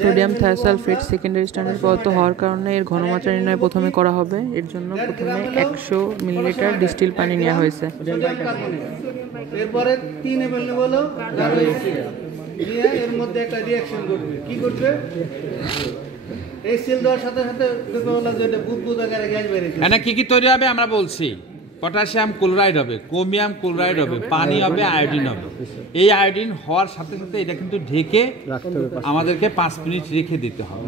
Sodium thiosulphate secondary standard পদার্থ হওয়ার কারণে এর ঘনমাত্রা নির্ণয় প্রথমে করা হবে। এর জন্য প্রথমে 100 মিলিলিটার ডিস্টিল পানি নেওয়া হয়েছে। এরপরে 3 ml হলো দিয়ে এর মধ্যে একটা রিঅ্যাকশন করবে। কি করবে? এই সেল দেওয়ার সাথে সাথে দেখো হলো যে এটা বুদবুদ আকারে গ্যাস বের হচ্ছে। এখানে কি তৈরি হবে আমরা বলছি। পটাশিয়াম ক্লোরাইড হবে, ক্রোমিয়াম ক্লোরাইড হবে, পানি হবে, আয়োডিন হবে। এই আয়োডিন হওয়ার সাথে সাথে এটা কিন্তু ঢেকে আমাদেরকে 5 মিনিট রেখে দিতে হবে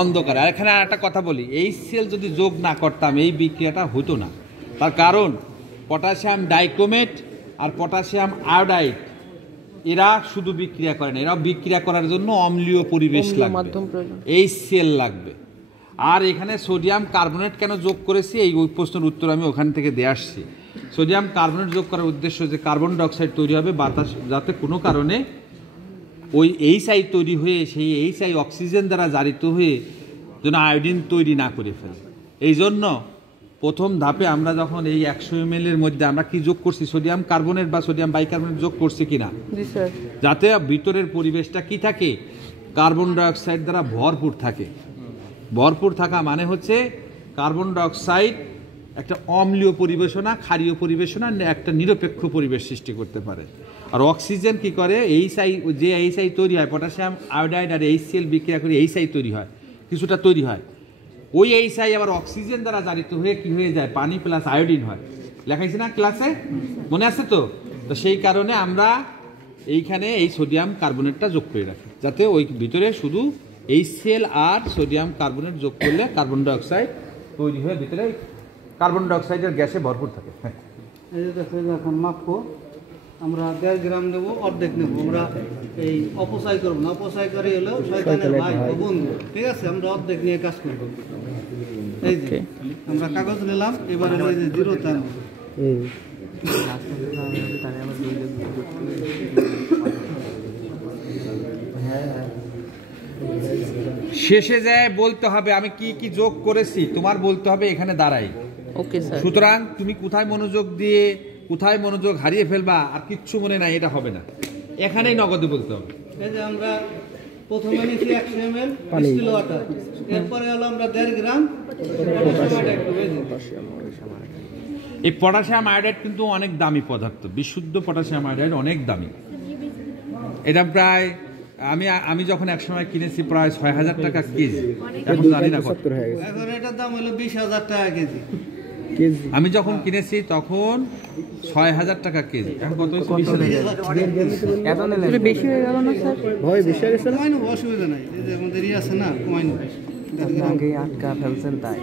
অন্ধকারে। আর এখানে আরেকটা কথা বলি, এই সেল যদি যোগ না করতাম এই বিক্রিয়াটা হতো না। তার কারণ পটাশিয়াম ডাইক্রোমেট আর পটাশিয়াম আয়োডাইড এরা শুধু বিক্রিয়া করে না, এরা বিক্রিয়া করার জন্য অম্লীয় পরিবেশ লাগবে, এই সেল লাগবে। আর এখানে সোডিয়াম কার্বনেট কেন যোগ করেছি এই প্রশ্নের উত্তর আমি ওখান থেকে দিয়ে আসছি। সোডিয়াম কার্বনেট যোগ করার উদ্দেশ্য যে কার্বন ডাইঅক্সাইড তৈরি হবে বাতাস, যাতে কোনো কারণে ওই এইচআই তৈরি হয়ে সেই এইচআই অক্সিজেন দ্বারা জারিত হয়ে যেন আয়োডিন তৈরি না করে ফেলে। এই জন্য প্রথম ধাপে আমরা যখন এই 100 ml এর মধ্যে আমরা কি যোগ করছি, সোডিয়াম কার্বনেট বা সোডিয়াম বাইকার্বনেট যোগ করছি কিনা, যাতে ভিতরের পরিবেশটা কি থাকে, কার্বন ডাইঅক্সাইড দ্বারা ভরপুর থাকে। ভরপুর থাকা মানে হচ্ছে কার্বন ডাইঅক্সাইড একটা অম্লীয় পরিবেশনা, ক্ষারীয় পরিবেশনা, একটা নিরপেক্ষ পরিবেশ সৃষ্টি করতে পারে। আর অক্সিজেন কি করে, এইচআই যে এইচআই তৈরি হয়, পটাশিয়াম আয়োডাইড আর এইচসিএল বিক্রিয়া করে এইচআই তৈরি হয়, কিছুটা তৈরি হয়। ওই এইচআই আবার অক্সিজেন দ্বারা জারিত হয়ে কি হয়ে যায়, পানি প্লাস আয়োডিন হয়। লেখাইছি না ক্লাসে, মনে আছে তো? তো সেই কারণে আমরা এইখানে এই সোডিয়াম কার্বনেটটা যোগ করে রাখি, যাতে ওই ভিতরে শুধু এইচসিএল আর সোডিয়াম কার্বনেট যোগ করলে কার্বন ডাইঅক্সাইড তৈরি হয়ে ভিতরে কার্বন ডাইঅক্সাইডের গ্যাসে ভরপুর থাকে। হ্যাঁ, এই যে দেখো এখন মাপবো আমরা 1.5 গ্রাম নেবো, অর্ধেক নেবো। আমরা এই অপচয় করবো না, অপচয় করে হলো শয়তানের ভাই ও বন্ধু। ঠিক আছে, আমরা অর্ধেক নিয়ে কাজ করবো। এই যে আমরা কাগজ নিলাম, এবারে এই যে 0 টান শেষে যায় বলতে হবে আমি কি কি যোগ করেছি, তোমার বলতে হবে এখানে দাঁড়াই। Okay sir. সুতরাং তুমি কোথায় মনোযোগ দিয়ে কোথায় মনোযোগ হারিয়ে ফেলবা আর কিচ্ছু মনে নাই, এটা হবে না। এখানেই নগদে বলতে হবে। এই যে আমরা প্রথমে নিয়েছি 100 ml ডিস্টিল ওয়াটার, এরপরে হলো আমরা 1.5 গ্রাম এই পটাশিয়াম আয়োডাইড কিন্তু অনেক দামি পদার্থ, বিশুদ্ধ পটাশিয়াম আয়োডাইড অনেক দামি। এটা প্রায় আমি যখন এক সময় কিনেছি প্রায় 6000 টাকা কেজি, এখন জানি না কত। এখন এটার দাম হলো 20,000 টাকা কেজি। আমি যখন কিনেছি তখন 6000 টাকা কেজি, এখন কত হয়েছে? বেশি হয়ে গেল না স্যার? ভয় বেশি হয়ে গেছে না, অসুবিধা নাই। এই যে আমাদের আছে না, কমাইনো আটকা ফেলছেন তাই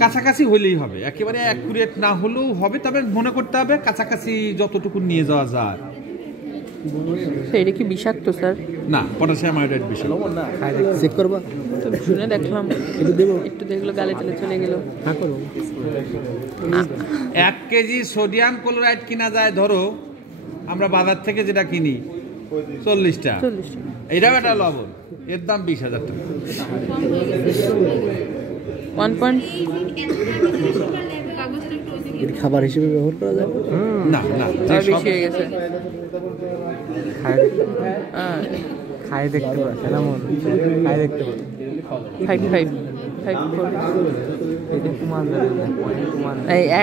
কাছাকাছি হলেই হবে, একেবারে অ্যাকুরেট না হলেও হবে, তবে মনে করতে হবে কাছাকাছি যতটুকু নিয়ে যাওয়া যায়। এটা কি বিষাক্ত স্যার? না, পটাশিয়াম আয়োডাইড বিষাক্ত না। চেক করবা তো? শুনে দেখলাম, একটু দেখলো গালে চলে চলে গেল। 1 কেজি সোডিয়াম ক্লোরাইড কিনা যায় ধরো আমরা বাজার থেকে যেটা কিনি 40 টাকা, এটাও একটা লবণ, এর দাম 20,000 টাকা। 1 খাবার হিসেবে ব্যবহার করা যায় না, না বেশি হয়ে গেছে। খাই দেখতে পারে কেমন, খাই দেখতে পারে 5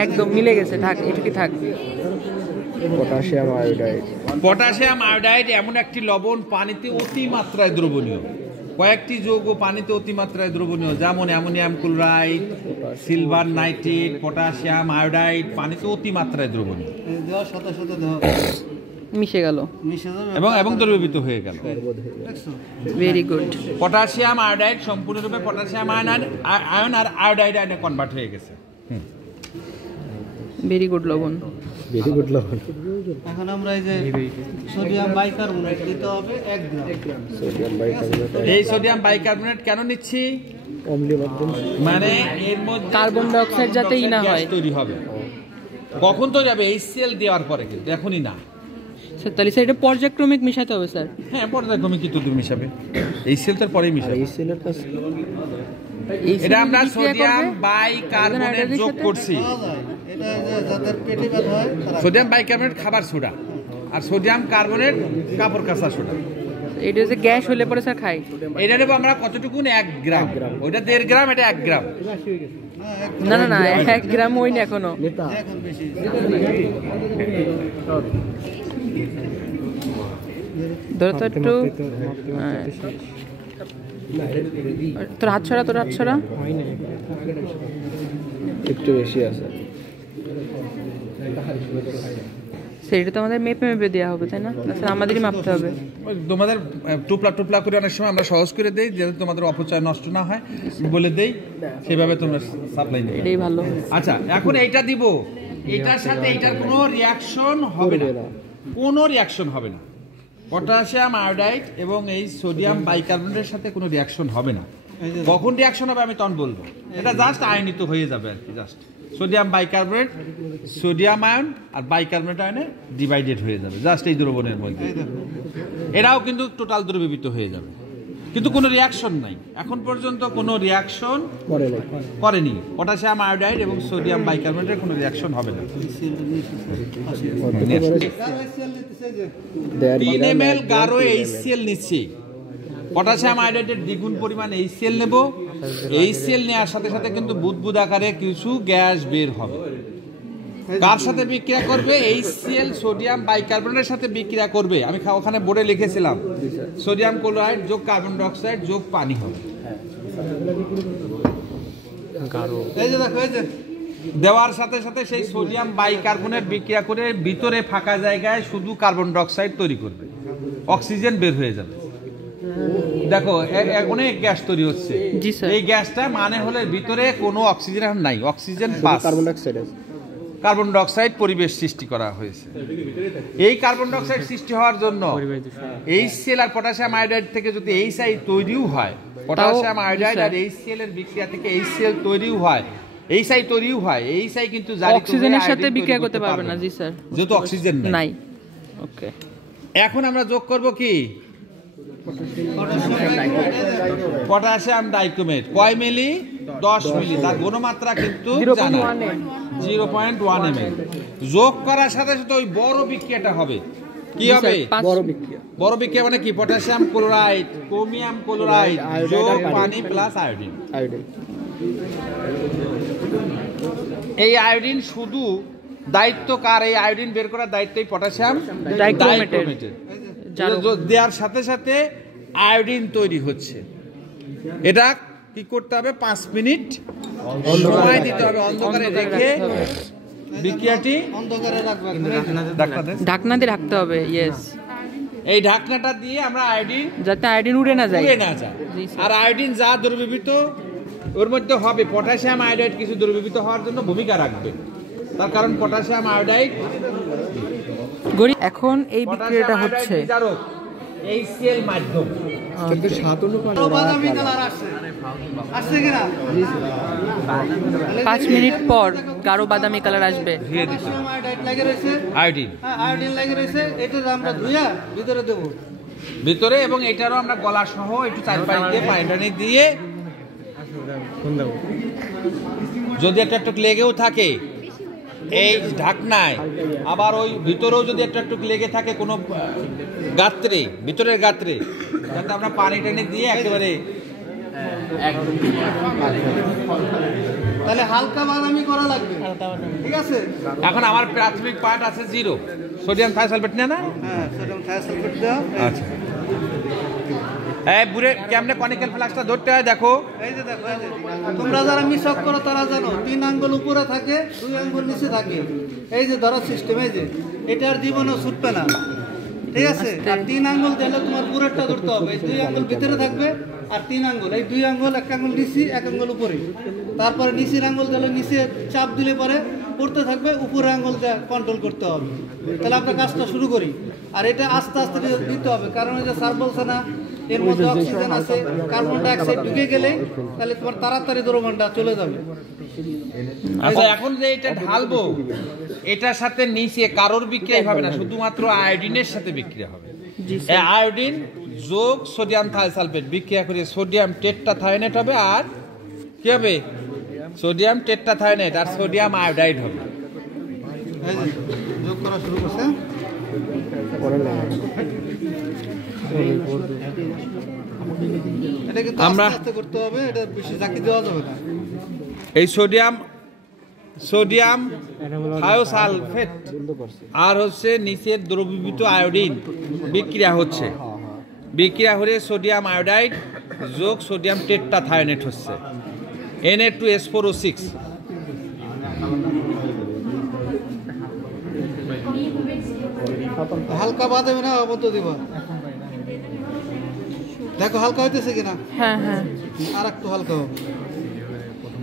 একদম মিলে গেছে। থাক, এটুকু থাক। পটাশিয়াম আয়োডাইড এমন একটি লবণ, পানিতে অতিমাত্রায় দ্রবণীয়। কয়েকটি যৌগ পানিতে অতিমাত্রায় দ্রবণীয়, যেমন ammonium chloride, silver nitrate, potassium iodide পানিতে অতিমাত্রায় দ্রবণীয়, মিশে গেল এবং দ্রবীভূত হয়ে গেল। Very good. পটাশিয়াম আয়োডাইড সম্পূর্ণরূপে পটাশিয়াম আয়ন আর আয়োডাইড আয়নে কনভার্ট হয়ে গেছে। ভেরি গুড লবণ। এখন আমরা এই যে সোডিয়াম বাইকার্বনেট দিতে হবে 1 গ্রাম। এই সোডিয়াম বাইকার্বনেট কেন নিচ্ছি, মানে এর মধ্যে কার্বন ডাইঅক্সাইড যাতে না হয় তৈরি হবে। কখন তৈরি হবে? এইচসিএল দেওয়ার পরে, কিন্তু এখনই না। স্যার তাহলে স্যার এটা পর্যায়ক্রমিক মিশাতে হবে স্যার? হ্যাঁ, পর্যায়ক্রমিক কিন্তু তুমি মিশাবে, এইচসিএল তার পরেই মিশাবে। এটা আমরা সোডিয়াম বাইকার্বনেট যোগ করছি। সোডিয়াম বাইকার্বনেট খাবার সোডা, আর সোডিয়াম কার্বনেট কাপড় কাঁচা সোডা। এটা হচ্ছে গ্যাস হলে পরে স্যার খাই। এটা নেবো আমরা কতটুকু, 1 গ্রাম, ওইটা 1.5 গ্রাম, এটা 1 গ্রাম। না না না 1 গ্রাম ওই না এখনো। এখন বেশি ধরো তো একটু, তোর হাত ছড়া, তোর হাত ছড়া একটু বেশি আছে। সেটা তো আমাদের মেপে মেপে দেওয়া হবে, তাই না? স্যার আমাদেরই মাপতে হবে। তোমাদের টুপলা টুপলা করে অনেক সময় আমরা সহজ করে দেই, যাতে তোমাদের অপচয় নষ্ট না হয় বলে দেই, সেভাবে তোমরা সাপ্লাই নেবে। এটাই ভালো। আচ্ছা, এখন এইটা দিব, এটার সাথে এইটার কোনো রিয়াকশন হবে না, কোনো রিয়াকশন হবে না। পটাশিয়াম আয়োডাইড এবং এই সোডিয়াম বাইকার্বনেটের সাথে কোনো রিয়াকশন হবে না। কখন রিয়াকশন হবে আমি তখন বলবো। এটা জাস্ট আয়নিত হয়ে যাবে আর কি, just sodium bicarbonate, sodium ion আর বাইকার্বনেট আয়নে ডিভাইডেড হয়ে যাবে জাস্ট এই দ্রবণের মধ্যে। এরাও কিন্তু টোটাল দ্রবীভূত হয়ে যাবে, কিন্তু কোনো রিয়াকশন নাই, এখন পর্যন্ত কোনো রিয়াকশন করেনি। পটাশিয়াম আয়োডাইড এবং সোডিয়াম বাইকার্বনেটের কোনো রিয়াকশন হবে না। 3 ml গাঢ় HCl নিচ্ছি, পটাশিয়াম আয়োডাইডের দ্বিগুণ পরিমাণ HCl নেব। HCl নেওয়ার সাথে সাথে কিন্তু বুদবুদ আকারে কিছু গ্যাস বের হবে। কার সাথে বিক্রিয়া করবে? HCl সোডিয়াম বাইকার্বনেটের সাথে বিক্রিয়া করবে। আমি ওখানে বোর্ডে লিখেছিলাম সোডিয়াম ক্লোরাইড যোগ কার্বন ডাই অক্সাইড যোগ পানি হবে। এই যে দেখো, এই যে দেওয়ার সাথে সাথে সেই সোডিয়াম বাইকার্বনেট বিক্রিয়া করে ভিতরে ফাঁকা জায়গায় শুধু কার্বন ডাই অক্সাইড তৈরি করবে, অক্সিজেন বের হয়ে যাবে। দেখো অনেক গ্যাস তৈরি হচ্ছে, এই গ্যাসটা মানে হলে ভিতরে কোনো অক্সিজেন নাই, oxygen pass, carbon die oxide পরিবেশ সৃষ্টি করা হয়েছে। এই কার্বন ডাই অক্সাইড সৃষ্টি হওয়ার জন্য HCl আর পটাশিয়াম আয়োডাইড থেকে যদি HI তৈরিও হয়, পটাশিয়াম আয়োডাইড আর HCl এর বিক্রিয়া থেকে HCl তৈরিও হয়, HI তৈরিও হয়, HI কিন্তু অক্সিজেনের সাথে বিক্রিয়া করতে পারবে না। জি স্যার, যেহেতু অক্সিজেন নাই। ওকে, এখন আমরা যোগ করব কি? Potassium dichromate. কয় মিলি? 10 মিলি। তার ঘনমাত্রা কিন্তু 0.1 ml। যোগ করার সাথে সাথে ওই বড় বিক্রিয়াটা হবে। কি হবে? বড় বিক্রিয়া মানে কি? পটাশিয়াম ক্লোরাইড, ক্রোমিয়াম ক্লোরাইড যোগ পানি প্লাস আয়োডিন। এই আয়োডিন শুধু দায়িত্ব কার? এই আয়োডিন বের করার দায়িত্ব এই পটাশিয়াম ডাইক্রোমেটের। দেওয়ার সাথে সাথে আয়োডিন তৈরি হচ্ছে। এটা কি করতে হবে? 5 মিনিট সময় দিতে হবে, অন্ধকারে রেখে বিক্রিয়াটি অন্ধকারে রাখবে, ঢাকনা দিয়ে রাখতে হবে। ইয়েস, এই ঢাকনাটা দিয়ে আমরা আয়োডিন, যাতে আয়োডিন উড়ে না যায়। আর আয়োডিন যা দ্রবীভূত ওর মধ্যে হবে, পটাশিয়াম আয়োডাইড কিছু দ্রবীভূত হওয়ার জন্য ভূমিকা রাখবে। তার কারণ পটাশিয়াম আয়োডাইড এখন এই বিক্রিয়াটা হচ্ছে HCl মাধ্যম। কিন্তু স্বাদ অনুপাত বাদামি কালার আসছে, আসছে কিনা? 5 মিনিট পর গাঢ় বাদামি কালার আসবে। আয়োডাইড লাগে রয়েছে, আয়োডিন, হ্যাঁ আয়োডিন লাগে রয়েছে। এটা আমরা ধুইয়া ভিতরে দেব ভিতরে, এবং এটারও আমরা গলা সহ একটু চারপাশ দিয়ে পানি দিয়ে, যদি একটা লেগেও থাকে এই ঢাকনায়, আবার ওই ভিতরেও যদি একটু লেগে থাকে কোনো গাত্রে, ভিতরের গাত্রে, যাতে আমরা পানি টানি দিয়ে একেবারে তাহলে হালকা বাদামি করা লাগবে, ঠিক আছে? এখন আমার প্রাথমিক পার্ট আছে 0 সোডিয়াম থায়োসালফেট না? হ্যাঁ, সোডিয়াম থায়োসালফেট দাও। আচ্ছা, এই বুড়ে কেমনে কনিক্যাল ফ্লাস্কটা ধরতে হয় দেখো। এই যে দেখো, এই যে তোমরা যারা মিশক করো তারা জানো 3 আঙ্গুল উপরে থাকে, 2 আঙ্গুল নিচে থাকে। এই যে ধরার সিস্টেম, এই যে এটা আর জীবনেও ছুটবে না, ঠিক আছে? আর 3 আঙ্গুল দিলে তোমার পুরোটা ধরতে হবে। 2 আঙ্গুল ভিতরে থাকবে আর 3 আঙ্গুল, এই 2 আঙ্গুল, 1 আঙ্গুল নিচে, 1 আঙ্গুল উপরে। তারপরে নিচের আঙ্গুল দিলে নিচে চাপ দিলে পরে পড়তে থাকবে, উপরে আঙ্গুল দিয়ে কন্ট্রোল করতে হবে। তাহলে আমরা কাজটা শুরু করি। আর এটা আস্তে আস্তে দিতে হবে, কারণ এই যে স্যার বলছে না এর মধ্যে অক্সিজেন আছে, কার্বন ডাই অক্সাইড ঢুকে গেলে তাহলে তোমার তাড়াতাড়ি দ্রবণটা চলে যাবে। আচ্ছা, এখন যে এটা ঢালবো, এটার সাথে নিচে কারোর বিক্রিয়া হবে না, শুধুমাত্র আয়োডিনের সাথে বিক্রিয়া হবে। আয়োডিন যোগ সোডিয়াম থায়োসালফেট বিক্রিয়া করে সোডিয়াম টেট্রাথায়োনেট হবে, আর কি হবে? সোডিয়াম টেট্রাথায়োনেট আর সোডিয়াম আয়োডাইড হবে। যোগ করা শুরু করছে। এটা কিন্তু আমরা- আস্তে আস্তে করতে হবে, এটা বেশি জাকি দেওয়া যাবে না। এই সোডিয়াম থায়োসালফেট আর হচ্ছে নিচের দ্রবীভূত আয়োডিন বিক্রিয়া হচ্ছে, বিক্রিয়া হলে সোডিয়াম আয়োডাইড যোগ সোডিয়াম টেট্রাথায়োনেট হচ্ছে Na2S4O6। হালকা বাদামি না অবদ্ধ দিবা, দেখো হালকা হইতেছে কিনা, হ্যাঁ হ্যাঁ আর একটু হালকা হবে।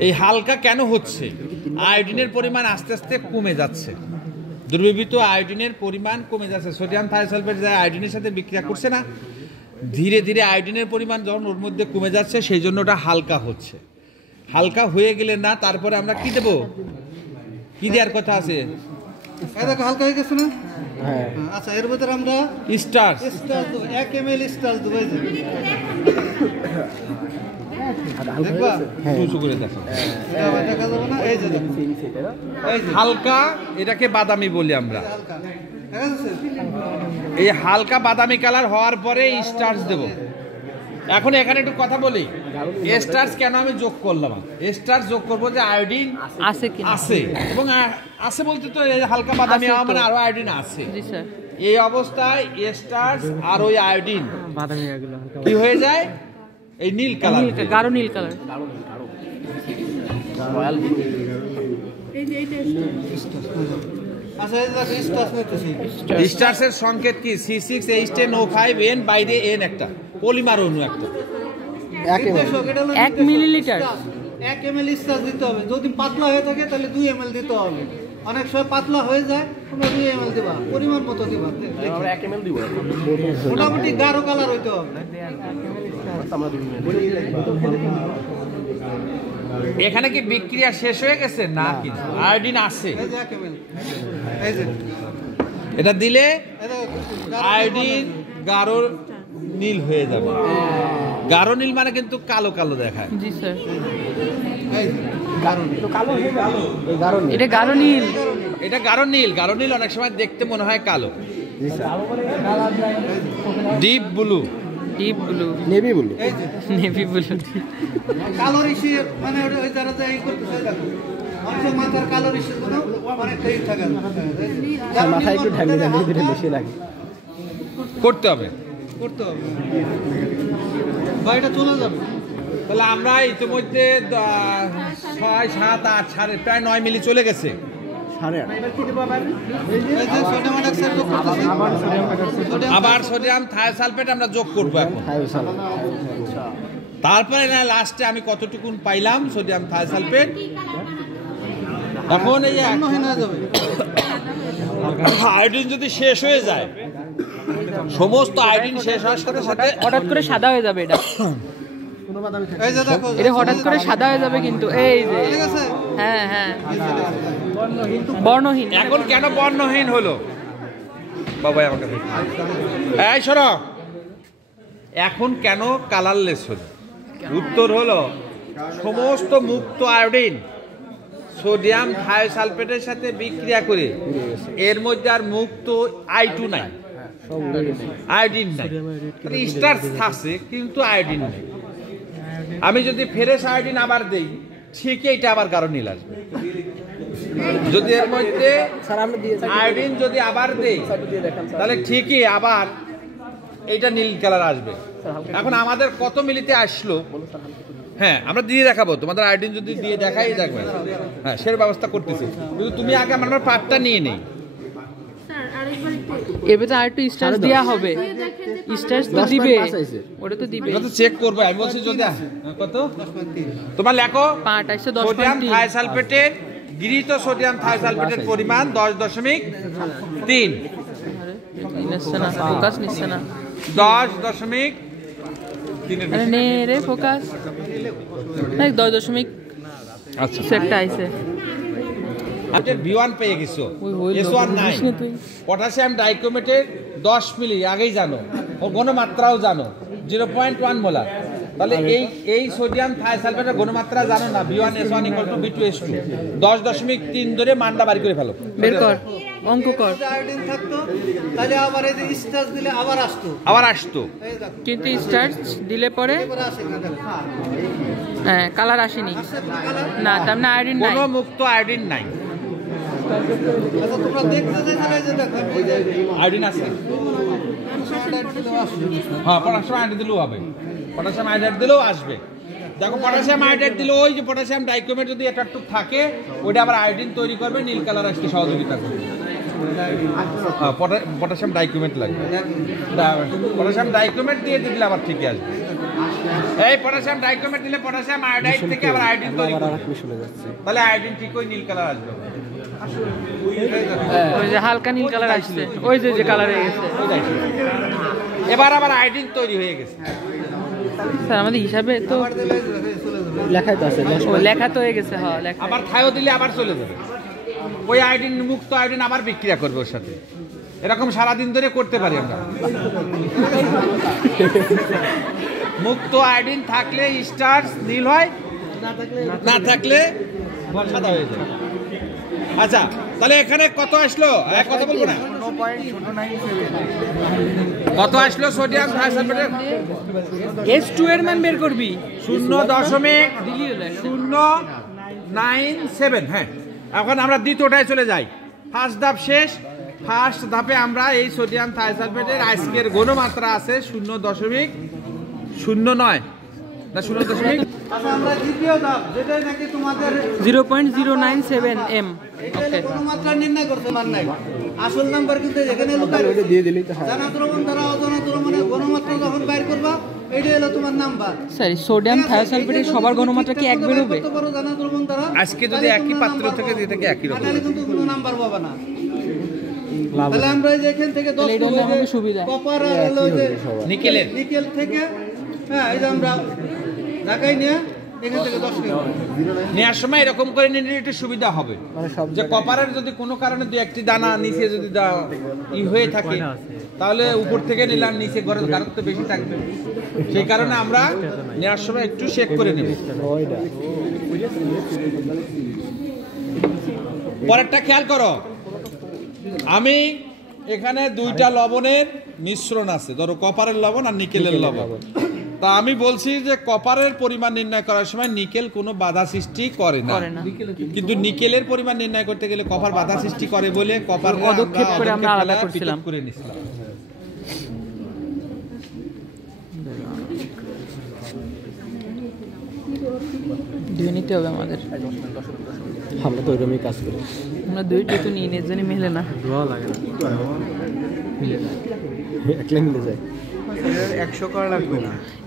এই হালকা কেন হচ্ছে? আয়োডিনের পরিমাণ আস্তে আস্তে কমে যাচ্ছে, দ্রবীভূত আয়োডিনের পরিমাণ কমে যাচ্ছে। সোডিয়াম থায়োসালফেট যায় আয়োডিনের সাথে বিক্রিয়া করছে না, ধীরে ধীরে আয়োডিনের পরিমাণ যখন ওর মধ্যে কমে যাচ্ছে সেই জন্য ওটা হালকা হচ্ছে। হালকা হয়ে গেলে না তারপরে আমরা কি দেব, কি দেওয়ার কথা আছে? এই দেখো হালকা হয়ে গেছে না? আচ্ছা, এর ভিতরে আমরা স্টার্চ, স্টার্চ দেবো, 1 ml স্টার্চ দেবো। এই যে দেখবা, উঁচু করে দেখো। এটা আবার দেখা যাবে না। এই যে দেখো, এই যে হালকা, এটাকে বাদামি বলি আমরা। হালকা দেখা যাচ্ছে। এই হালকা বাদামি কালার হওয়ার পরে স্টার্চ দেব। এখন এখানে একটু কথা বলি, স্টার্চ কেন আমি যোগ করলাম? স্টার্চ যোগ করবো যে আয়োডিন আছে কি আছে, এবং আছে বলতে তো এই হালকা বাদামি আছে হওয়া তো। মানে আরো আয়োডিন আছে। জি স্যার এই অবস্থায় স্টার্চ আর ওই আয়োডিন কি হয়ে যায়? এই নীল কালার, গাঢ় নীল কালার। আচ্ছা, এই যে দেখো স্টার্চ হইতেছে। স্টার্চের সংকেত কি? C6H10O5N বাইরে N একটা পলিমার অণু একটা। নির্দেশক, এটা হলো 1 নির্দেশক। মিলিলিটার। স্টার্চ, 1 ml স্টার্চ দিতে হবে। যদি পাতলা হয়ে থাকে তাহলে 2 ml দিতে হবে। অনেক সময় পাতলা হয়ে যায়, তোমরা 2 ml দিবা, পরিমাণ মতো দিবা। মোটামুটি গাঢ় কালার হইতে হবে। এখানে কি বিক্রিয়া শেষ হয়ে গেছে? না, কিন্তু আয়োডিন আছে। এই যে 1 ml, এই যে এটা দিলে এই দেখো, গাঢ় আয়োডিন গাঢ় নীল হয়ে যাবে। গাঢ় নীল মানে কিন্তু কালো কালো দেখায়। জি স্যার এই যে গাঢ় নীল। এটা গাঢ় নীল। এটা গাঢ় নীল। গাঢ় নীল অনেক সময় দেখতে মনে হয় কালো। Deep blue, deep blue, navy blue. এই যে নেভি ব্লু। কালো ঋষি মানে ওই যারা যে এই করতেছে দেখো, অনেক মাথার কালো ঋষি গুলো অনেকটাই থাকে। মাথায় একটু ঢালি ঢালি দিলে বেশি লাগে। করতে হবে। করতে হবে, বাড়িটা চলে যাবে। তাহলে আমরা ইতিমধ্যে 6, 7, 8 সাড়ে প্রায় 9 মিলি চলে গেছে। এই যে সোডিয়াম অক্সাইড যোগ করতেছি। সোডিয়াম আবার সোডিয়াম থায়োসালফেট আমরা যোগ করবো এখন। তারপরে না লাস্টে আমি কতটুকুন পাইলাম সোডিয়াম থায়োসালফেট। এখন এই যে হীন হয়ে যাবে। আয়োডিন যদি শেষ হয়ে যায়, সমস্ত আয়োডিন শেষ হওয়ার সাথে সাথে হঠাৎ করে সাদা হয়ে যাবে এটা। এই যে দেখো, এটা হঠাৎ করে সাদা হয়ে যাবে কিন্তু এই যে ঠিক আছে। হ্যাঁ হ্যাঁ বর্ণহীন। এখন কেন বর্ণহীন হলো? বাবাই আমাকে দেখো। এই শোনো, এখন কেন কালারলেস হলো? উত্তর হলো সমস্ত মুক্ত আয়োডিন সোডিয়াম থায়োসালফেটের সাথে বিক্রিয়া করে এর মধ্যে আর মুক্ত I2 নাই, আয়োডিন নাই। স্টার্চ থাকছে কিন্তু আয়োডিন নেই। আমি যদি ফেরেস আয়োডিন আবার দেই, ঠিকই এটা আবার গাঢ় নীল আসবে। যদি এর মধ্যে আয়োডিন যদি আবার দেই, তাহলে ঠিকই আবার এটা নীল কালার আসবে। এখন আমাদের কত মিলিতে আসলো? হ্যাঁ, আমরা দিয়ে দেখাবো তোমাদের। আয়োডিন যদি দিয়ে দেখাই দেখবে, হ্যাঁ সের ব্যবস্থা করতেছি। কিন্তু তুমি আগে আমার পার্টটা নিয়ে নেই। এবার তো আর একটু স্টার্চ দেওয়া হবে। স্টার্চ তো দিবে, ওটা তো দিবে। এটা তো চেক করবো। আমি বলছি যদি কত তোমার লেখো, 5 সোডিয়াম 10.3 থায়োসালফেটের গৃহীত সোডিয়াম থায়োসালফেটের পরিমাণ 10.3, নিচ্ছে না, ফোকাস নিচ্ছে না। 10.3 আরে নে রে ফোকাস। 10., আচ্ছা সেটটা আইছে। আমাদের V1 পেয়ে গেছো, ওই হইল, S1 নাই। বুঝিস না তুই? পটাশিয়াম ডাইক্রোমেটের 10 মিলি আগেই জানো, ও ঘনমাত্রাও জানো 0.1 মোলার। তাহলে এই সোডিয়াম থায়োসালফেটের ঘনমাত্রা জানো না, V1S1 = V2S2। 10.3 ধরে মানটা বাড়ি করে ফেলো। বের কর। অঙ্ক কর। আয়োডিন থাকতো তাহলে আবার এই যে স্টার্চ দিলে আবার আসতো। এই দেখো কিন্তু স্টার্চ দিলে পরে এবারে আসে না, দেখো হ্যাঁ কালার আসেনি আসছে কালার। না, তার মানে আয়োডিন নাই। কোনো মুক্ত আয়োডিন নাই। আচ্ছা তোমরা দেখতে চাইছিলে যে দেখো এই যে আয়োডিন আছে, হ্যাঁ পটাশিয়াম আয়োডাইড দিলেও হবে, পটাশিয়াম আয়োডাইড দিলেও আসবে। দেখো পটাশিয়াম আয়োডাইড দিলে ওই যে পটাশিয়াম ডাইক্রোমেট যদি এতটুকু থাকে ওইটা আবার আয়োডিন তৈরি করবে, নীল কালার আসতে সহযোগিতা করবে। হ্যাঁ পটাশিয়াম ডাইক্রোমেট লাগবে, পটাশিয়াম ডাইক্রোমেট দিয়ে দিলে আবার ঠিকই আসবে। এই পটাশিয়াম ডাইক্রোমেট দিলে পটাশিয়াম আয়োডাইড থেকে আবার আয়োডিন তৈরি করবে, তাহলে আয়োডিন ঠিক ওই নীল কালার আসবে। ওই যে হালকা নীল কালার আসছে, ওই যে যে কালার হয়ে গেছে। এবার আবার আয়োডিন তৈরি হয়ে গেছে। স্যার আমাদের হিসাবে তো লেখাই তো আছে। ও লেখা তো হয়ে গেছে, হ্যাঁ লেখা। আবার থায়ও দিলে আবার চলে যাবে, ওই আয়োডিন মুক্ত আয়োডিন আবার বিক্রিয়া করবে ওর সাথে। এরকম সারাদিন ধরে করতে পারি আমরা। মুক্ত আয়োডিন থাকলে স্টার্চ নীল হয়, না থাকলে সাদা হয়ে যায়। আচ্ছা তাহলে এখানে কত আসলো, কত বলবো না, কত আসলো সোডিয়াম থায়োসালফেটের? H2 এর মান বের করবি 0.097। হ্যাঁ এখন আমরা দ্বিতীয়টায় চলে যাই। ফার্স্ট ধাপ শেষ। ফার্স্ট ধাপে আমরা এই সোডিয়াম থায়োসালফেটের আজকের ঘনমাত্রা আছে 0.09 না 0.0। আচ্ছা আমরা দ্বিতীয় ধাপ যেটা নাকি তোমাদের 0.097 m। এটা গুণমাত্রা নির্ণয় করতে মান নাই, আসল নাম্বার কিন্তু এখানে লুকানো ওটা দিয়ে দিলেই তো হয়। জানা দ্রবণ দ্বারা অজানা দ্রবণের ঘনমাত্রা যখন বাইর করবা এইটা হলো তোমার নাম্বার। সরি, সোডিয়াম থায়োসালফেটের সবার ঘনমাত্রা কি এক বেরোবে? কত বড় জানা দ্রবণ দ্বারা আজকে যদি একই পাত্র থেকে দিয়ে থাকে একই রকম, তাহলে কিন্তু কোনো নাম্বার পাবা না। তাহলে আমরা এই যে এখান থেকে 10 তাহলে এটা হলো আমাদের সুবিধা। কপার আর হলো যে নিকেলের নিকেল থেকে, হ্যাঁ এই যে আমরা ঢাকায় নিয়ে এখান থেকে 10 নিব। নেওয়ার সময় এরকম করে নিলে একটু সুবিধা হবে, মানে সব যে কপারের যদি কোনো কারণে দু একটি দানা নিচে যদি হয়ে থাকে তাহলে উপর থেকে নিলাম, নিচে ঘরের গারত্ব বেশি থাকবে, সেই কারণে আমরা নেওয়ার সময় একটু চেক করে নেব। ওইটা পরেরটা খেয়াল করো, আমি এখানে দুইটা লবণের মিশ্রণ আছে, ধরো কপারের লবণ আর নিকেলের লবণ। তা আমি বলছি যে কপারের পরিমাণ নির্ণয় করার সময় নিকেল কোনো বাধা সৃষ্টি করে না, কিন্তু নিকেলের পরিমাণ নির্ণয় করতে গেলে কপার বাধা সৃষ্টি করে বলে কপার পদক্ষেপ করে আমরা আলাদা করছিলাম। করে নিছিলাম। ধুয়ে নিতে হবে আমাদের, আমরা তো ওইরকমই কাজ করি। আমরা দুইটা তো নিয়ে নিয়ে জানি মেলে না। একলে মিলে যায়।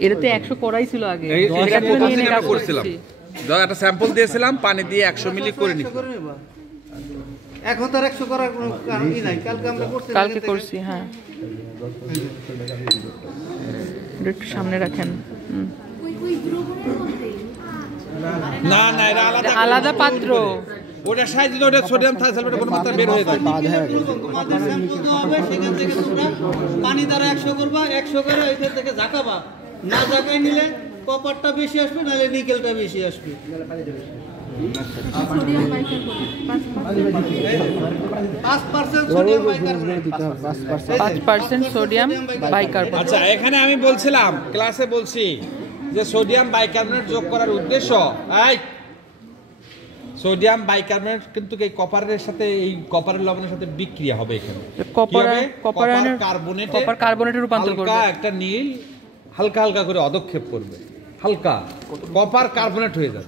এটাতে 100 করাই ছিল আগে, এই এটা তো নিয়ে নিয়ে কাজ করছিলাম, করছি। ধর একটা স্যাম্পল দিয়েছিলাম, পানি দিয়ে 100 মিলি করে নিই। 100 করে নিবা। এখন তো আর 100 করার কোনো কারণই নাই, কালকে আমরা করছি। কালকে করছি, হ্যাঁ। এটা একটু সামনে রাখেন। না না এটা আলাদা আলাদা পাত্র, ওটা সাইজ দিলে ওটা সোডিয়াম থায়োসালফেটের ঘনমাত্রা বের হয়ে যায়। তোমাদের স্যাম্পল দেওয়া হবে, সেখান থেকে তোমরা পানি দ্বারা 100 করবা, 100 করে এখান থেকে ঝাঁকাবা। না ঝাঁকাই নিলে কপারটা বেশি আসবে, নাহলে নিকেলটা বেশি আসবে। 5% সোডিয়াম বাইকার্বনেট, 5% সোডিয়াম বাইকার্বনেট। আচ্ছা এখানে আমি বলছিলাম, ক্লাসে বলছি যে সোডিয়াম বাইকার্বনেট যোগ করার উদ্দেশ্য, সোডিয়াম বাইকার্বনেট কিন্তু এই কপারের সাথে, এই কপারের লবণের সাথে বিক্রিয়া হবে। এখানে কপার কার্বনেটে রূপান্তর করবে, হালকা একটা নীল হালকা হালকা করে অদক্ষেপ করবে, হালকা কপার কার্বনেট হয়ে যাবে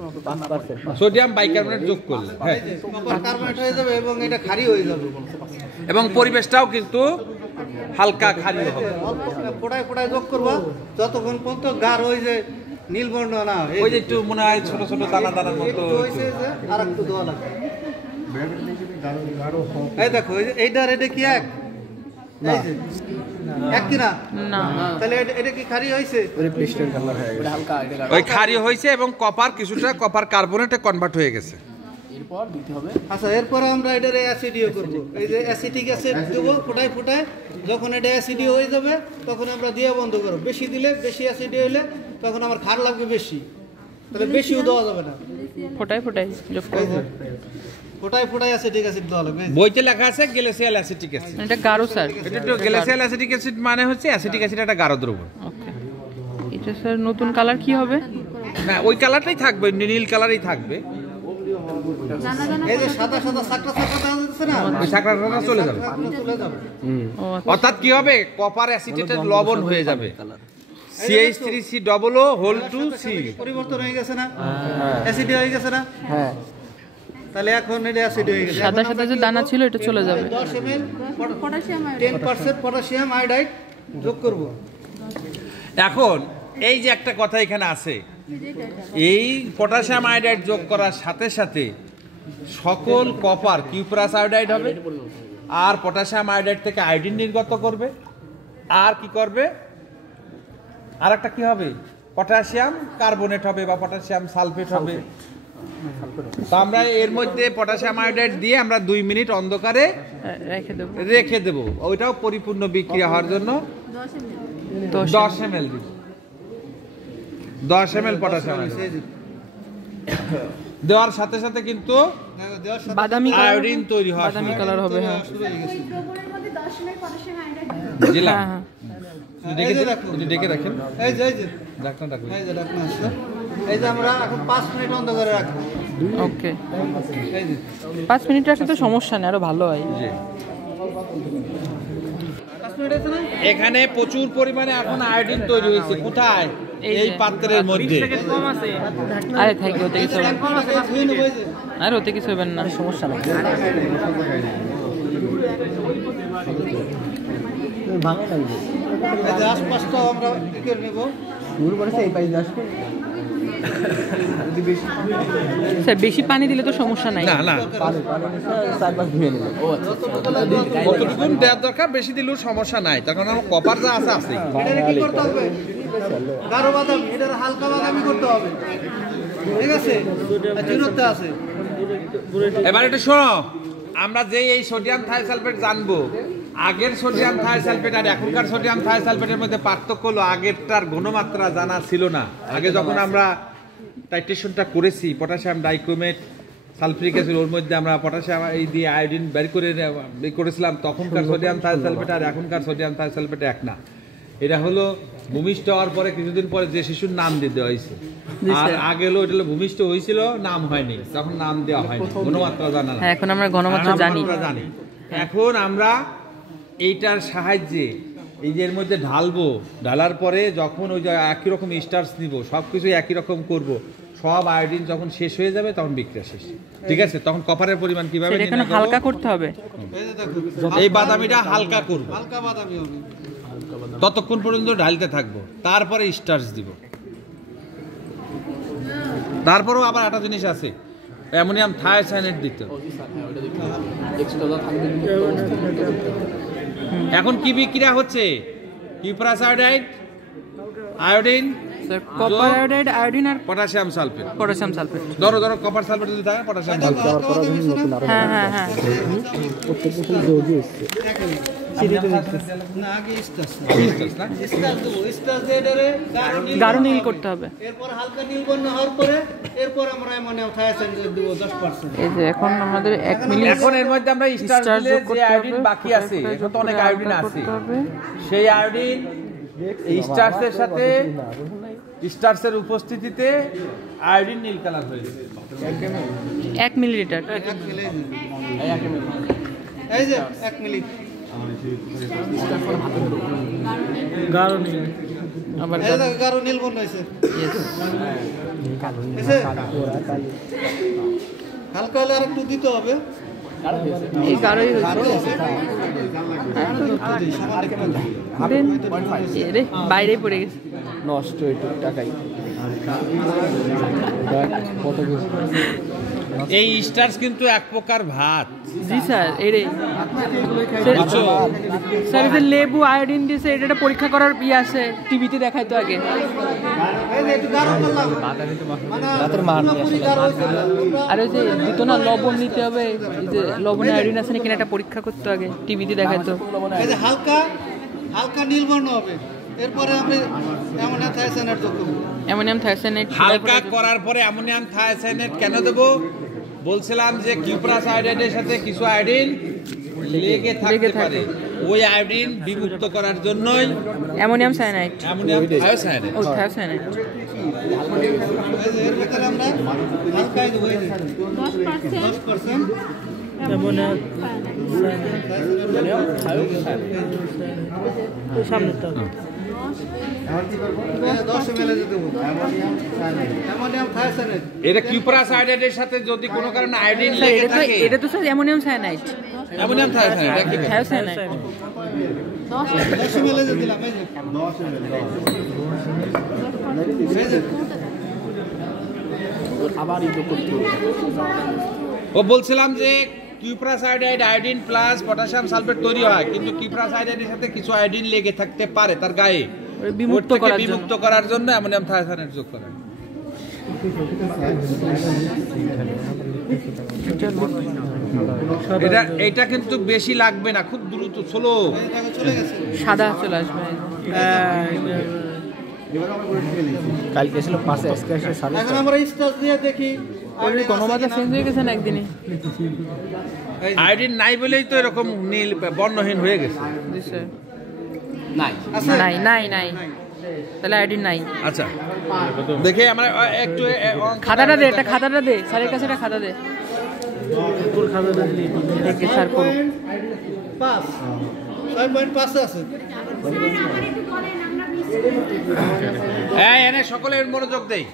সোডিয়াম বাইকার্বনেট যোগ করলে। হ্যাঁ কপার কার্বনেট হয়ে যাবে এবং এটা ক্ষারীয় হয়ে যাবে, এবং পরিবেশটাও কিন্তু হালকা ক্ষারীয় হবে। ফোটায় ফোটায় যোগ করবা, যতক্ষণ পর্যন্ত গাঢ় ওই যে নীল বর্ণ না, ওই যে একটু মনে হয় ছোট ছোট দানা দানার মতো একটু হইছে যে আর একটু দেওয়া লাগবে। এই দেখো এইটার এটা কি এক? এই যে এক কি না? না তাহলে এটা কি ক্ষারীয় হইছে? ওই পেস্টের কালার হয়ে গেছে। ওই ক্ষারীয় হয়েছে এবং কপার কিছুটা কপার কার্বনেটে কনভার্ট হয়ে গেছে। আচ্ছা এরপরে আমরা এটার অ্যাসিডিও করব। এই যে অ্যাসিটিক অ্যাসিড দেবো ফোটায় ফোটায়, যখন এটা অ্যাসিডিও হয়ে যাবে তখন আমরা দিয়ে বন্ধ করব। বেশি দিলে, বেশি অ্যাসিডিও হলে তখন আমার ক্ষার লাগবে বেশি, তাহলে বেশিও দেওয়া যাবে না। ফোটাই ফোটাই যোগ করব। ফোটায় ফোটায় অ্যাসিটিক অ্যাসিড দেওয়া লাগবে। বইতে লেখা আছে গ্লেসিয়াল অ্যাসিটিক অ্যাসিড। এটা গাঢ় স্যার। এটা তো গ্লেসিয়াল অ্যাসিটিক অ্যাসিড মানে হচ্ছে অ্যাসিটিক অ্যাসিড একটা গাঢ় দ্রবণ। ওকে, এটা স্যার নতুন কালার কি হবে? না, ওই কালারটাই থাকবে, নীল কালারই থাকবে। এই যে সাদা সাদা সাকটা সাকটা দেখা যাচ্ছে না, ওই সাকরাটা চলে যাবে। চলে যাবে। ও অর্থাৎ কি হবে, কপার অ্যাসিটেটেড লবণ হয়ে যাবে, CH3COO হোল টু সি। পরিবর্তন হয়ে গেছে না, অ্যাসিড হয়ে গেছে না। হ্যাঁ, তাহলে এখন এটা অ্যাসিড হয়ে গেছে। সাদা সাদা যে দানা ছিল এটা চলে যাবে। 10 ml 10% পটাশিয়াম আয়োডাইড যোগ করব। এখন এই যে একটা কথা এখানে আছে, এই পটাশিয়াম আয়োডাইড যোগ করার সাথে সাথে সকল কপার কিউপ্রাস আয়োডাইড হবে, আর পটাশিয়াম আয়োডাইড থেকে আয়োডিন নির্গত করবে, আর কি করবে, আর একটা কি হবে, পটাশিয়াম কার্বনেট হবে বা পটাশিয়াম সালফেট হবে। তো আমরা এর মধ্যে পটাশিয়াম আয়োডাইড দিয়ে আমরা 2 মিনিট অন্ধকারে রেখে দেব, ওইটাও পরিপূর্ণ বিক্রিয়া হওয়ার জন্য 10 ml দিব। 10 ml পটাশিয়াম দেওয়ার সাথে সাথে কিন্তু বাদামি আয়োডিন তৈরি হয়, বাদামি কালার হবে। হ্যাঁ, বুঝলাম। হ্যাঁ, ডেকে রাখেন, এই যে ডাক্তার ডাকুন। এই যে ডাকনা আছে, এই যে আমরা এখন 5 মিনিট অন্ধকারে রাখবো। ওকে, এই যে 5 মিনিট রাখলে তো সমস্যা নেই, আরো ভালো হয়। 5 মিনিট আছে না। এখানে প্রচুর পরিমাণে এখন আয়োডিন তৈরি হয়েছে। কোথায়? এই পাত্রের মধ্যে। আরে থাকি, ওতে কিছু হবে না। ধুয়ে নেবো। এই যে আরে ওতে কিছু হবে না, সমস্যা নেই। ভাঙা লাগবে। এই যে আশপাশটাও আমরা কি করে নেব। শুরু করেছে এই পাইজ আসবে। স্যার বেশি পানি দিলে তো সমস্যা নাই। না না, পানি মিশিয়ে 4-5 ধুয়ে নেবে। ও আচ্ছা, কতটুকু দেওয়ার দরকার, বেশি দিলেও সমস্যা নাই, তার কারণ আমার কপার যা আছে আছে। এটা কি করতে হবে, গাঢ় বাদামি, এটা হালকা বাদামি করতে হবে, ঠিক আছে, আর দূরত্ব আছে। এবার একটু শোনো, আমরা যে এই সোডিয়াম থাইসালফেট জানবো, আগের সোডিয়াম থাইসালফেট আর এখনকার সোডিয়াম থাইসালফেটের মধ্যে পার্থক্য হলো, আগেরটার ঘনমাত্রা জানা ছিল না। আগে যখন আমরা টাইট্রেশনটা করেছি পটাশিয়াম ডাইক্রোমেট সালফিউরিক অ্যাসিড, ওর মধ্যে আমরা পটাশিয়াম এই দিয়ে আয়োডিন বের করেছিলাম, তখনকার সোডিয়াম থাইসালফেট আর এখনকার সোডিয়াম থাইসালফেট এক না। এটা হলো ভূমিষ্ঠ হওয়ার পরে কিছুদিন পরে যে শিশুর নাম দিতে হয়েছে, আর আগে হলো এটা হলো ভূমিষ্ঠ হয়েছিল, নাম হয়নি, তখন নাম দেওয়া হয়নি, ঘনমাত্রা জানা না। এখন আমরা ঘনমাত্রা জানি। এখন আমরা এইটার সাহায্যে এই যে এর মধ্যে ঢালবো, ঢালার পরে যখন ওই যে একই রকম স্টার্চ নিব, সব কিছু একই রকম করব, সব আয়োডিন যখন শেষ হয়ে যাবে তখন বিক্রিয়া শেষ। ঠিক আছে, তখন কপারের পরিমাণ কিভাবে সেটা এখানে হালকা করতে হবে। এই যে দেখো, এই বাদামিটা হালকা করব, হালকা বাদামি হবে, ততক্ষণ পর্যন্ত ঢালতে থাকবো, তারপরে স্টার্চ দিব। তারপরেও আবার একটা জিনিস আছে, অ্যামোনিয়াম থায়োসায়ানেট দিতে। এখন কি বিক্রিয়া হচ্ছে, cuprous iodide, iodine, copper iodide, iodine আর পটাশিয়াম সালফেট। Potassium sulphate. ধরো কপার সালফেট যদি থাকে, পটাশিয়াম সালফেট। হ্যাঁ হ্যাঁ হ্যাঁ, প্রত্যেকটা যোগই হচ্ছে। না আগে স্টার্চ না? স্টার্চ দেবো, স্টার্চ দিয়ে এটারে গাঢ় নীল করতে হবে। এরপর হালকা নীল বর্ণ হওয়ার পরে এরপর আমরা অ্যামোনিয়াম থায়োসায়ানেট দেবো 10%। এই যে এখন আমাদের 1 মিলি এখন এর মধ্যে আমরা স্টার্চ স্টার্চ দিলে যোগ যে করতে আয়োডিন হবে, বাকি আছে, পটাশিয়াম এখন তো অনেক যোগ করে আয়োডিন হালকা আছে, করতে হবে। সেই আয়োডিন এই স্টার্চের সাথে স্টার্চের উপস্থিতিতে আয়োডিন নীল কালার হয়ে যাবে। 1 মিলিলিটার। এই যে 1 মিলি গাঢ় নীল, আবার এই যে গাঢ় নীল বর্ণ হয়েছে। yes। হালকা হলে আর একটু দিতে হবে। এই গাঢ়ই হয়েছে। দেন এরে বাইরে পড়ে গেছে। নষ্ট একটু টাকাই কত কিছু। এই স্টার্চ কিন্তু এক প্রকার ভাত। জি স্যার, এরে বুঝছো? স্যার এই যে লেবু আয়োডিন দিয়েছে, এটা একটা পরীক্ষা করার আছে, টিভিতে দেখায় তো আগে। এই যে একটু গাঢ় করলাম, রাতের মার নিয়ে পুরোপুরি গাঢ় হয়েছে না। আর ওই যে দিত না লবণ নিতে হবে, এই যে লবণে আয়োডিন আছে নাকি একটা পরীক্ষা করতে আগে, টিভিতে দেখায় তো। এই যে হালকা হালকা নীল বর্ণ হবে, এরপরে আমি অ্যামোনিয়াম থায়োসায়ানেট যোগ করব। অ্যামোনিয়াম থায়োসায়ানেট হালকা করার পরে অ্যামোনিয়াম থায়োসায়ানেট কেন দেব? বলছিলাম যে কিউপ্রাস আয়োডাইডের সাথে কিছু আয়োডিন লেগে থাকতে পারে, ওই আয়োডিন বিমুক্ত করার জন্যই অ্যামোনিয়াম সায়ানাইড, অ্যামোনিয়াম থায়োসায়ানাইড। ও থায়োসায়ানাইড। এর ভিতরে আমরা হালকাই দেবো, এই যে 10% সামনেটা 10 ml দেবো অ্যামোনিয়াম থায়োসায়ানাইড। এটা কিউপ্রাস আয়োডাইডের সাথে যদি কোনো কারণে আয়োডিন স্যার লেগে থাকে, এটা তো স্যার অ্যামোনিয়াম সায়ানাইড, অ্যামোনিয়াম থায়োসায়ানাইড এটা কি? থায়োসায়ানাইড। 10 ml দিলাম, এই যে 10 ml। আবার ইতো করতে হবে। ও বলছিলাম যে cuprous iodide iodine plus potassium sulphate তৈরি হয়, কিন্তু কিউপ্রাস আয়োডাইডের সাথে কিছু আয়োডিন লেগে থাকতে পারে তার গায়ে, বিমুক্ত ওর থেকে করার জন্য। বিমুক্ত করার জন্য অ্যামোনিয়াম থায়োসায়ানাইড যোগ করা। এটা কিন্তু বেশি লাগবে না, খুব দ্রুত স্লো। চলে গেছে। সাদা চলে আসবে। কালকে ছিল 5 আজকে আসে 7:30। এখন আমরা স্টার্চ দিয়ে দেখি ওর গণমাতা চেঞ্জ হয়ে গেছে না একদিনে। আয়োডিন নাই বলেই তো এরকম নীল বর্ণহীন হয়ে গেছে। জি স্যার। আছে? নাই নাই নাই, তাহলে আইডি নাই। আচ্ছা দেখে আমরা একটু খাতাটা দে, একটা খাতাটা দে স্যারের কাছে, একটা খাতা দে। তোর খাতাটা দিলি দেখে স্যার করুক। 5 6.5 আছে। এনে সকলের মনোযোগ দেই,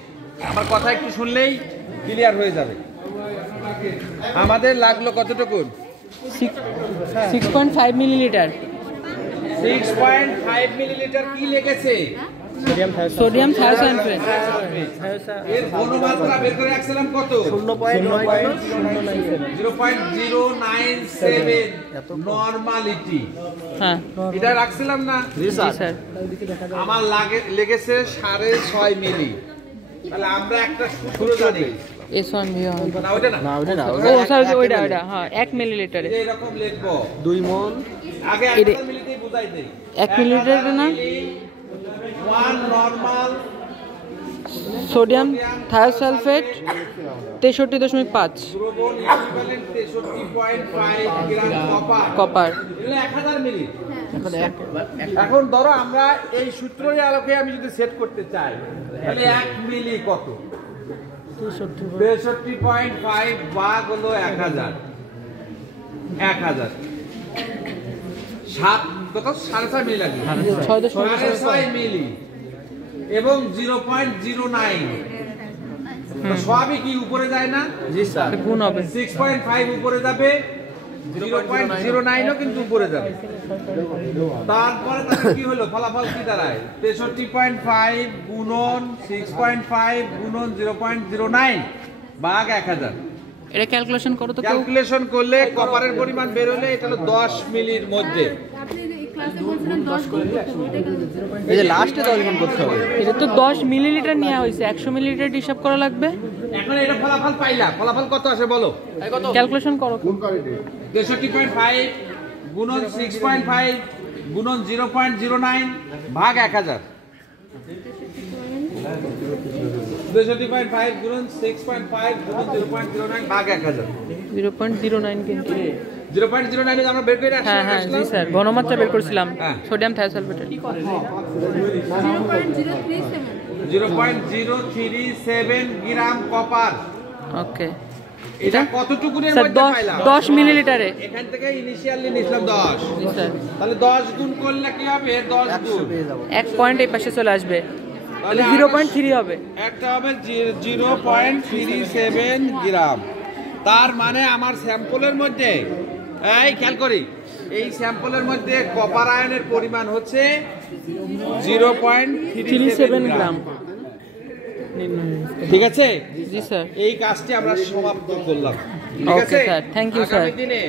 আমার কথা একটু শুনলেই ক্লিয়ার হয়ে যাবে। আমাদের লাগলো কতটুকু? 6.5 মিলিলিটার 6.5 মিলিলিটার কি লেগেছে? সোডিয়াম থায়োসায়ানাইড। এর ঘনমাত্রা বের করে রাখছিলাম কত? 0.097 নরমালিটি। হ্যাঁ এটা রাখছিলাম না? জি স্যার। আমার লেগেছে 6.5 মিলি। তাহলে আমরা একটা সূত্র জানি, S1V1। না ওটা না, ও স্যার ওইটা হ্যাঁ 1 মিলিলিটারে যে এরকম লিখবো 2 মোল। আগে 1 মিলিতেই বুঝাই দেই। 1 মিলিলিটার না 1 নরমাল সোডিয়াম থায়োসালফেট 63.5 দ্রবণ ইকুইভ্যালেন্ট 63.5 গ্রাম কপার। এগুলো 1000 মিলি। এখন ধরো আমরা এই সূত্রের আলোকে আমি যদি সেট করতে চাই, তাহলে 1 মিলি কত? 63.5 ভাগ হলো 1000, 1000 7 কত 6.5 মিলি লাগবে, 6.5 মিলি এবং 0.09। সবই কি উপরে যায় না? জি স্যার। গুণ হবে 6.5 উপরে যাবে, 0.09 ও কিন্তু উপরে যাবে। তারপরে তাহলে কি হলো, ফলাফল কি দাঁড়ায়? 63.5 গুণন 6.5 গুণন 0.09 ভাগ 1000। এটা ক্যালকুলেশন করো তো কেউ। ক্যালকুলেশন করলে কপারের পরিমাণ বের হলে এটা হলো 10 মিলির মধ্যে। এই যে লাস্টে 10 গুণ করতে হবে। এটা তো 10 মিলিলিটার নেওয়া হয়েছে, 100 মিলিলিটার হিসাব করা লাগবে। এখন এটা ফলাফল পাইলা, ফলাফল কত আসে বলো? ক্যালকুলেশন করো। 63.5 গুণন 6.5 গুণন 0.09 ভাগ 1000। 63.5 গুণন 6.5 গুণন 0.09 ভাগ 1000। 0.09 কিন্তু 0.09 আমরা বের করে রাখছি। হ্যাঁ হ্যাঁ জি স্যার, ঘনমাত্রা বের করেছিলাম হ্যাঁ। সোডিয়াম থায়োসালফেটের। 0.037 গ্রাম কপার। ওকে এটা কতটুকুনের স্যার মধ্যে পাইলাম? 10 মিলিলিটারে। এখান থেকে ইনিশিয়ালি নিছিলাম 10। জি স্যার। তাহলে 10 গুণ করলে কি হবে? 10 গুণ 1 পয়েন্ট এই পাশে চলে আসবে, তাহলে 0.3 হবে। একটা হবে 0.37 গ্রাম। তার মানে আমার স্যাম্পলের মধ্যে, এই খেয়াল করি, এই স্যাম্পলের মধ্যে কপার আয়নের পরিমাণ হচ্ছে 0.37 গ্রাম। ঠিক আছে? জি স্যার। এই কাজটি আমরা সমাপ্ত করলাম। ঠিক ওকে আছে স্যার, থ্যাংক ইউ স্যার। আগামী দিনে